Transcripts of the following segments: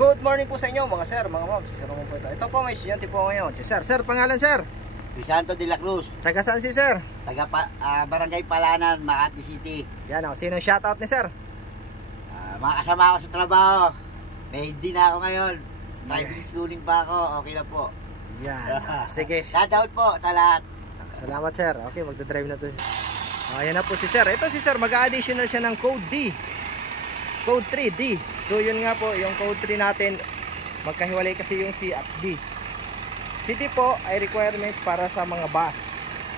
Good morning po sa inyo mga sir, mga ma'am. Si Sir Ramon po ito. Ito po may estudyante po ngayon. Si Sir. Sir, pangalan Sir? Crisanto de la Cruz. Taga saan si Sir? Taga Barangay Palanan, Makati City. Yan o. Sino shoutout ni Sir? Mga kasama ko sa trabaho. May hindi na ako ngayon. Driving schooling pa ako. Okay na po. Yan. Sige. Shoutout po sa lahat. Salamat Sir. Okay, magdadrive na to. Ayan na po si Sir. Ito si Sir, mag-additional siya ng code D. Code 3D. So yun nga po, yung code 3 natin, magkahiwalay kasi yung C at D. C D po ay requirements para sa mga bus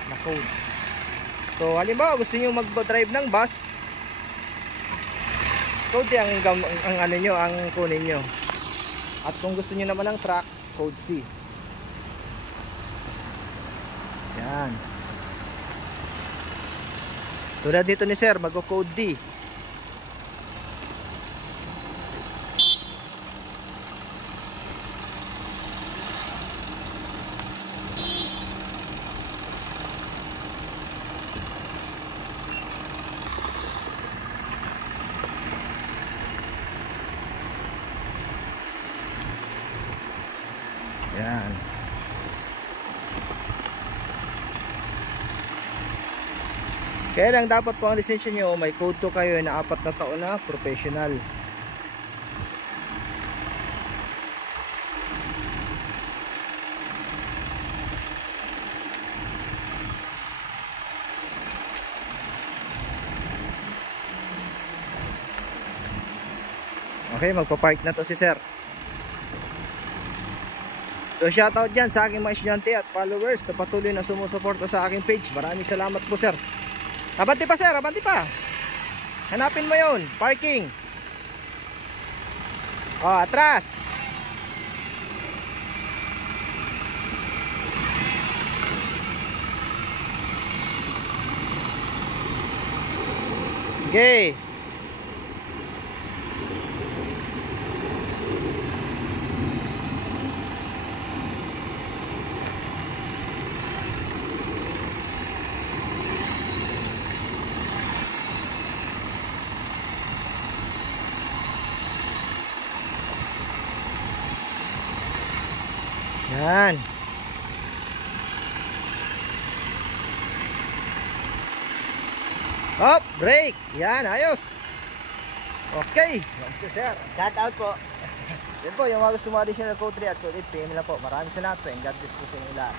na code. So halimbawa gusto niyo mag-drive ng bus, code D ang ano nyo, ang kunin nyo. At kung gusto niyo naman ng truck, code C. Yan. Tulad dito ni Sir, mag-code D. Yan. Kaya lang dapat po ang lisensya nyo, may code to kayo na 4 na taon na professional. Okay, magpa-park na to si Sir. So shoutout dyan sa aking mga estudyante at followers na patuloy na sumusuporta sa aking page. Maraming salamat po Sir. Abanti pa Sir, abanti pa. Hanapin mo yon, parking. Oh, atras. Okay. Yan. Hop, break. Yan, ayos. Okay. Yan si Sir. Shout out po. Yan po, yung mga gusto mga additional code 3 at code 8, PM lang po. Maraming salamat po and God bless po sa inyo lahat.